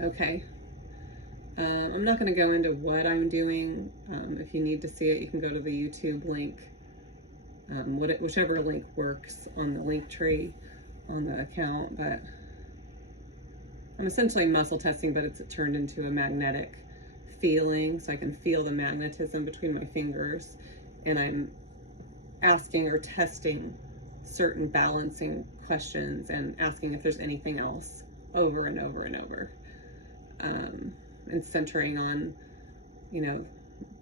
Okay. I'm not going to go into what I'm doing. If you need to see it, you can go to the YouTube link, whichever link works on the link tree on the account. But I'm essentially muscle testing, but it's turned into a magnetic feeling, so I can feel the magnetism between my fingers, and I'm asking or testing certain balancing questions and asking if there's anything else over and over and over, and centering on, you know,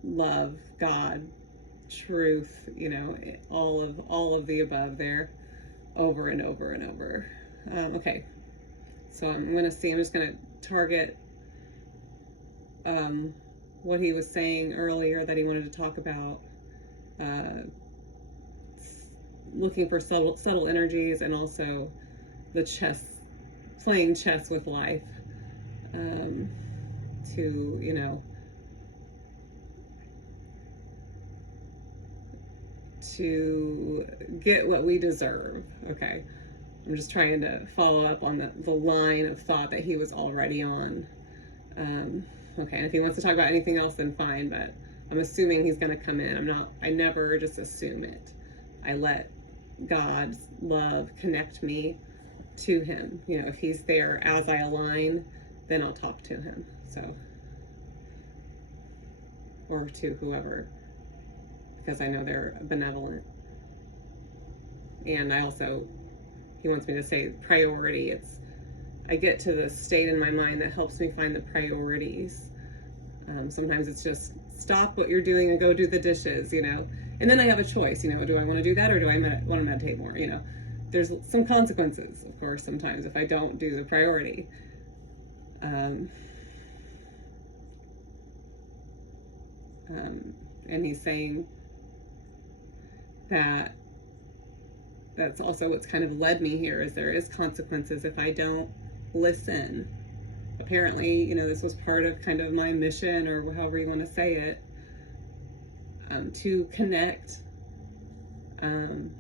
love, God, truth, you know, all of the above there, over and over and over. Okay, so I'm just gonna target what he was saying earlier that he wanted to talk about, looking for subtle energies, and also the playing chess with life, to, you know, to get what we deserve. Okay, I'm just trying to follow up on the line of thought that he was already on. Okay, and if he wants to talk about anything else, then fine, but I'm assuming he's going to come in. I never just assume it. I let God's love connect me to him. You know, if he's there as I align, then I'll talk to him. So, or to whoever, because I know they're benevolent. And he wants me to say priority. I get to the state in my mind that helps me find the priorities. Sometimes it's just stop what you're doing and go do the dishes, you know. And then I have a choice, you know, do I want to do that, or do I want to meditate more, you know. There's some consequences, of course, sometimes if I don't do the priority. And he's saying that that's also what's kind of led me here, is there is consequences if I don't listen. Apparently, you know, this was part of kind of my mission, or however you want to say it, to connect. And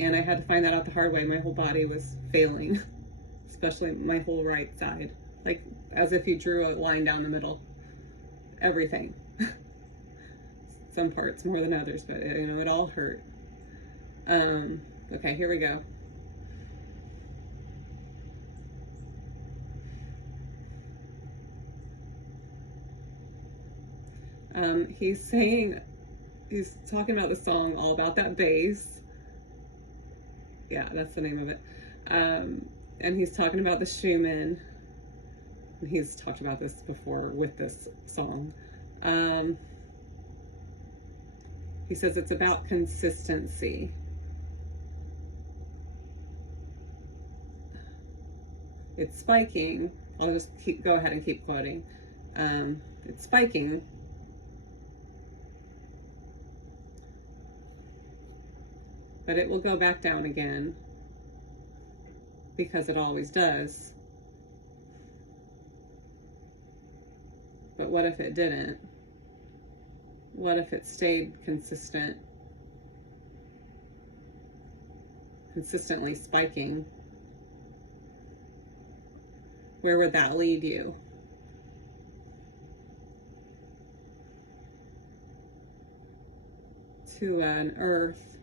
I had to find that out the hard way. My whole body was failing, especially my whole right side, like as if you drew a line down the middle. Everything. Some parts more than others, but you know, it all hurt. Okay, here we go. He's talking about the song All About That Bass. Yeah, that's the name of it. And he's talking about the Schumann. He's talked about this before with this song. He says it's about consistency. It's spiking. I'll just go ahead and keep quoting. It's spiking, but it will go back down again, because it always does. But what if it didn't? What if it stayed consistently spiking? Where would that lead you? To an earth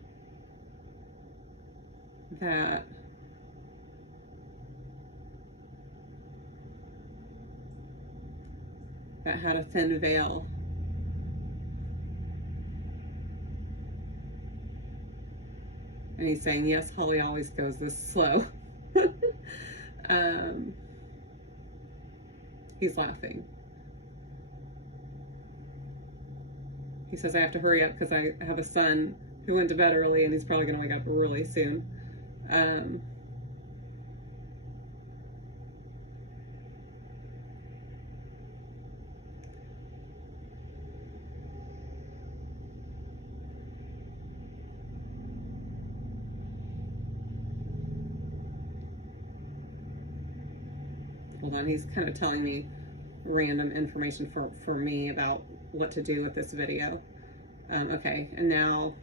that had a thin veil. And he's saying, yes, Holly always goes this slow. He's laughing. He says, I have to hurry up because I have a son who went to bed early and he's probably going to wake up really soon. Hold on, he's kind of telling me random information for me about what to do with this video. Okay, and now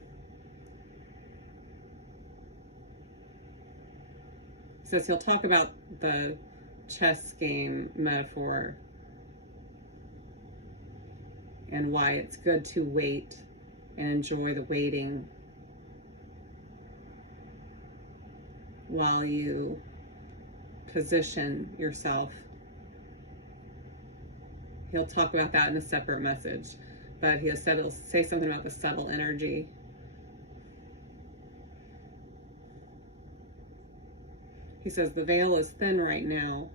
he says he'll talk about the chess game metaphor, and why it's good to wait and enjoy the waiting while you position yourself. He'll talk about that in a separate message, but he'll say something about the subtle energy. He says the veil is thin right now.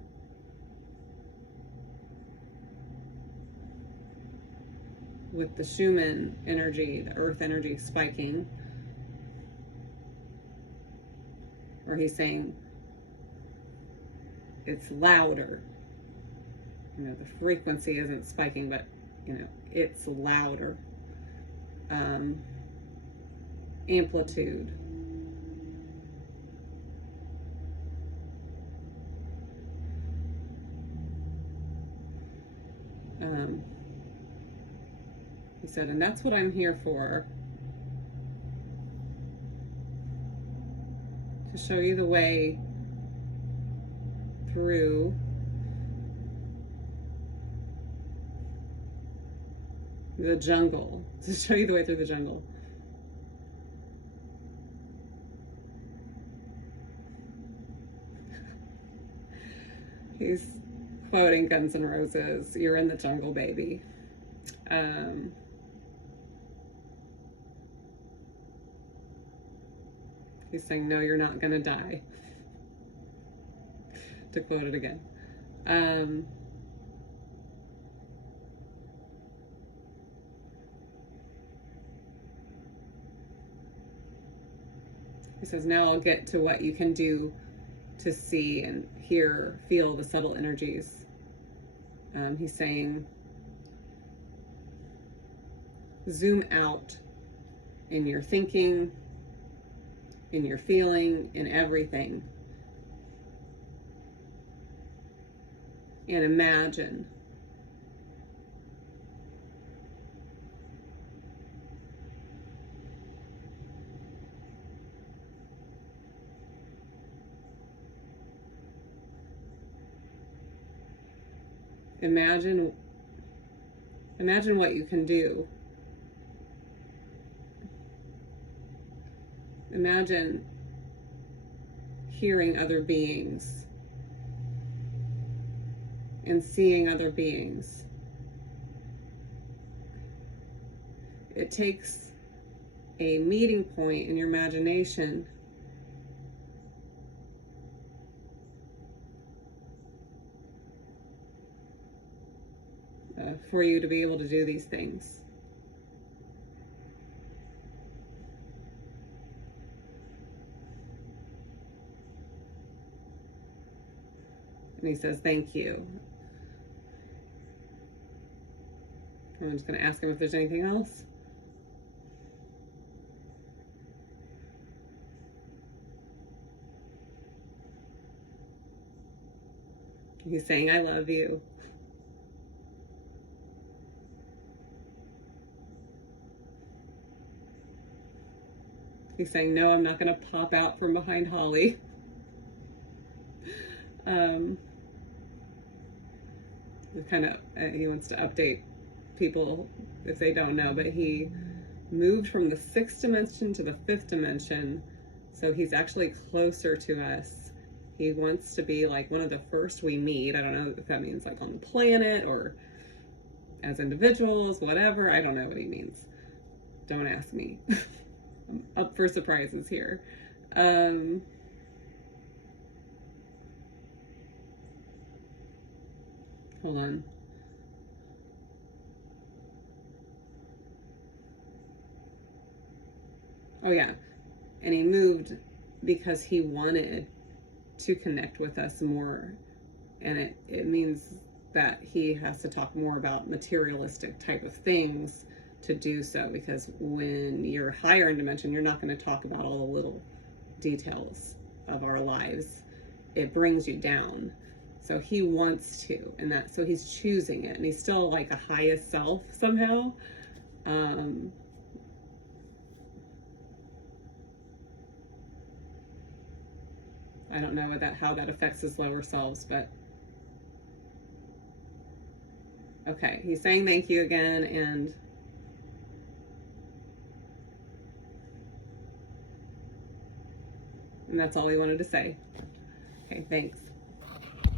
With the Schumann energy, the earth energy spiking. Or he's saying it's louder. You know, the frequency isn't spiking, but, you know, it's louder. Amplitude. He said, and that's what I'm here for. To show you the way through the jungle. To show you the way through the jungle. He's quoting Guns N' Roses, "You're in the jungle, baby." He's saying, no, you're not gonna die. To quote it again. He says, now I'll get to what you can do to see and hear, feel the subtle energies. He's saying, zoom out in your thinking, in your feeling, in everything. And imagine. Imagine what you can do. Imagine hearing other beings and seeing other beings. It takes a meeting point in your imagination for you to be able to do these things. And he says, thank you. And I'm just going to ask him if there's anything else. He's saying, I love you. He's saying, no, I'm not going to pop out from behind Holly. He wants to update people if they don't know, but he moved from the 6th dimension to the 5th dimension, so he's actually closer to us. He wants to be like one of the first we meet. I don't know if that means like on the planet or as individuals, whatever. I don't know what he means. Don't ask me. I'm up for surprises here. Hold on. Oh yeah, and he moved because he wanted to connect with us more, and it means that he has to talk more about materialistic type of things to do so, because when you're higher in dimension, you're not going to talk about all the little details of our lives. It brings you down. So he wants to, and so he's choosing it, and he's still like a highest self somehow. I don't know how that affects his lower selves, but Okay, he's saying thank you again, and that's all he wanted to say. Okay, thanks.